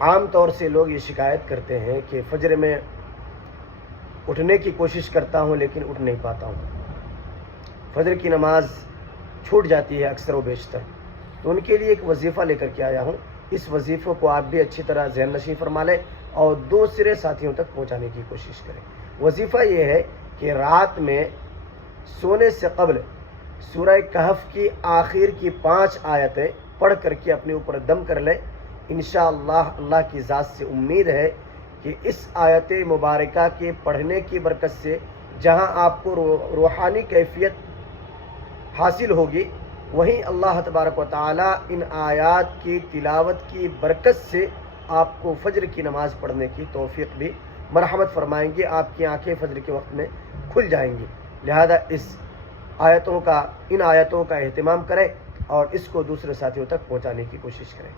عام طور سے لوگ یہ شکایت کرتے ہیں کہ فجر میں اٹھنے کی کوشش کرتا ہوں لیکن اٹھ نہیں پاتا ہوں، فجر کی نماز چھوٹ جاتی ہے اکثر و بیشتر. تو ان کے لیے ایک وظیفہ لے کر کے آیا ہوں. اس وظیفے کو آپ بھی اچھی طرح ذہن نشین فرما لیں اور دوسرے ساتھیوں تک پہنچانے کی کوشش کریں. وظیفہ یہ ہے کہ رات میں سونے سے قبل سورہ کہف کی آخر کی 5 آیتیں پڑھ کر کے اپنے اوپر دم کر لیں. انشاءاللہ اللہ کی ذات سے امید ہے کہ اس آیت مبارکہ کے پڑھنے کی برکت سے جہاں آپ کو روحانی کیفیت حاصل ہوگی، وہیں اللہ تبارک و تعالی ان آیات کی تلاوت کی برکت سے آپ کو فجر کی نماز پڑھنے کی توفیق بھی مرحمت فرمائیں گے. آپ کی آنکھیں فجر کے وقت میں کھل جائیں گی. لہذا ان آیتوں کا اہتمام کریں اور اس کو دوسرے ساتھیوں تک پہنچانے کی کوشش کریں.